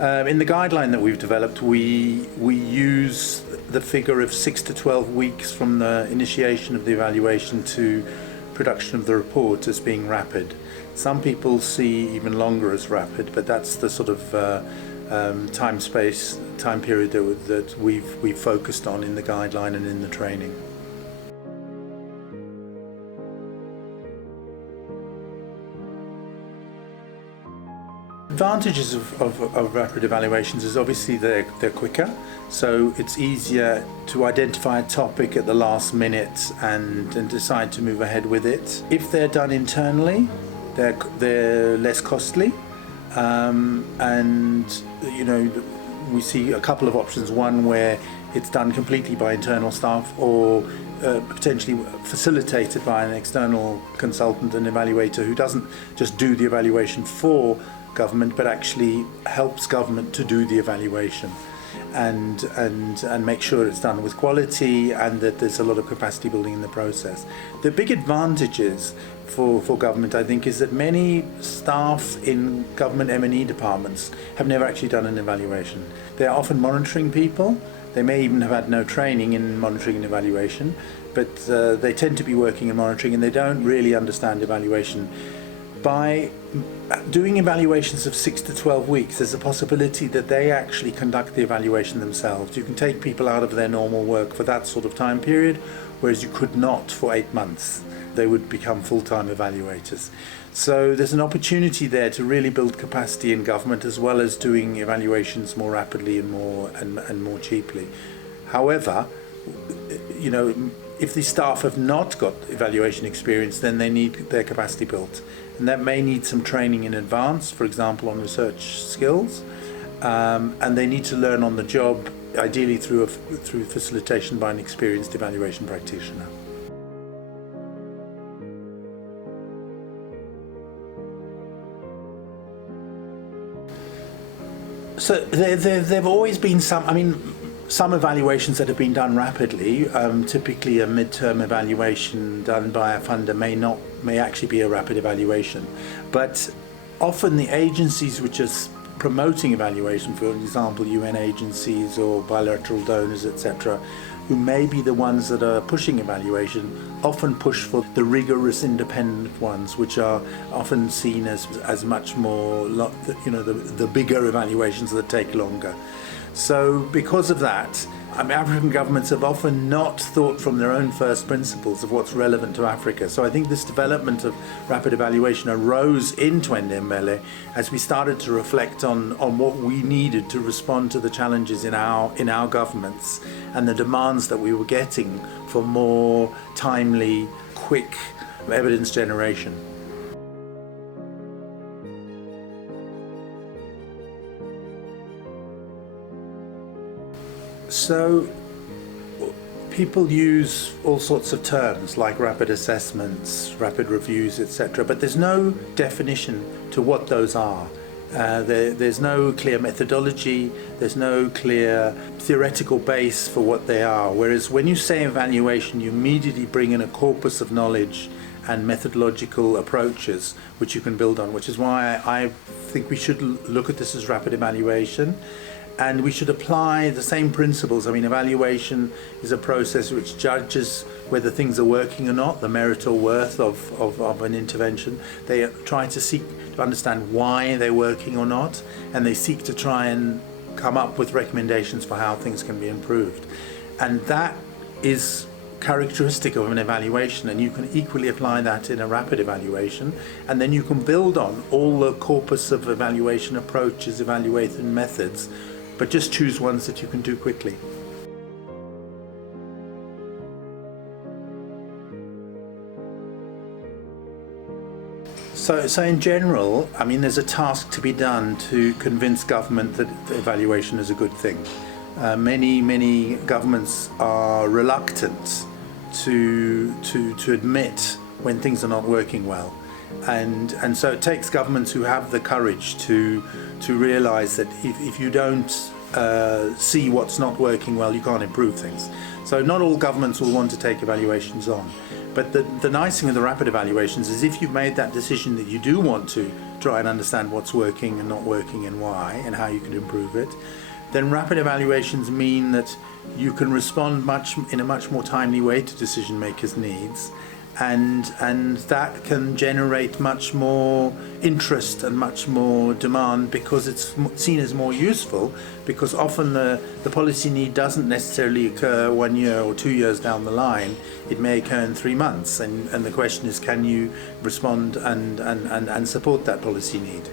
In the guideline that we've developed, we use the figure of 6 to 12 weeks from the initiation of the evaluation to production of the report as being rapid. Some people see even longer as rapid, but that's the sort of time period that we've focused on in the guideline and in the training. Advantages of rapid evaluations is obviously they're quicker, so it's easier to identify a topic at the last minute and decide to move ahead with it. If they're done internally, they're less costly, and we see a couple of options. One where it's done completely by internal staff, or potentially facilitated by an external consultant and evaluator who doesn't just do the evaluation for government, but actually helps government to do the evaluation and make sure it's done with quality and that there's a lot of capacity building in the process. The big advantages for government, I think, is that many staff in government M&E departments have never actually done an evaluation. They're often monitoring people. They may even have had no training in monitoring and evaluation, but they tend to be working in monitoring and they don't really understand evaluation. By doing evaluations of 6 to 12 weeks, there's a possibility that they actually conduct the evaluation themselves. You can take people out of their normal work for that sort of time period, whereas you could not for 8 months. They would become full-time evaluators. So there's an opportunity there to really build capacity in government, as well as doing evaluations more rapidly and more cheaply. However, if the staff have not got evaluation experience, then they need their capacity built. And that may need some training in advance, for example, on research skills. And they need to learn on the job, ideally through facilitation by an experienced evaluation practitioner. So there've always been some evaluations that have been done rapidly. Typically a midterm evaluation done by a funder may actually be a rapid evaluation, but often the agencies which are promoting evaluation, for example UN agencies or bilateral donors, etc., who may be the ones that are pushing evaluation, often push for the rigorous independent ones, which are often seen as much more, the bigger evaluations that take longer. So because of that, African governments have often not thought from their own first principles of what's relevant to Africa. So I think this development of rapid evaluation arose in Twendembele as we started to reflect on what we needed to respond to the challenges in our governments and the demands that we were getting for more timely, quick evidence generation. So people use all sorts of terms like rapid assessments, rapid reviews, etc., but there's no definition to what those are. There's no clear methodology, there's no clear theoretical base for what they are, whereas when you say evaluation, you immediately bring in a corpus of knowledge and methodological approaches which you can build on, which is why I think we should look at this as rapid evaluation. And we should apply the same principles. Evaluation is a process which judges whether things are working or not, the merit or worth of an intervention. They try to seek to understand why they're working or not, and they seek to try and come up with recommendations for how things can be improved. And that is characteristic of an evaluation, and you can equally apply that in a rapid evaluation, and then you can build on all the corpus of evaluation approaches, evaluation methods, but just choose ones that you can do quickly. So in general, there's a task to be done to convince government that evaluation is a good thing. Many governments are reluctant to admit when things are not working well. And so it takes governments who have the courage to realise that if you don't see what's not working well, you can't improve things. So not all governments will want to take evaluations on. But the nice thing with the rapid evaluations is if you've made that decision that you do want to try and understand what's working and not working and why and how you can improve it. Then rapid evaluations mean that you can respond in a much more timely way to decision makers' needs, and that can generate much more interest and much more demand because it's seen as more useful, because often the policy need doesn't necessarily occur 1 year or 2 years down the line. It may occur in 3 months, and the question is, can you respond and support that policy need?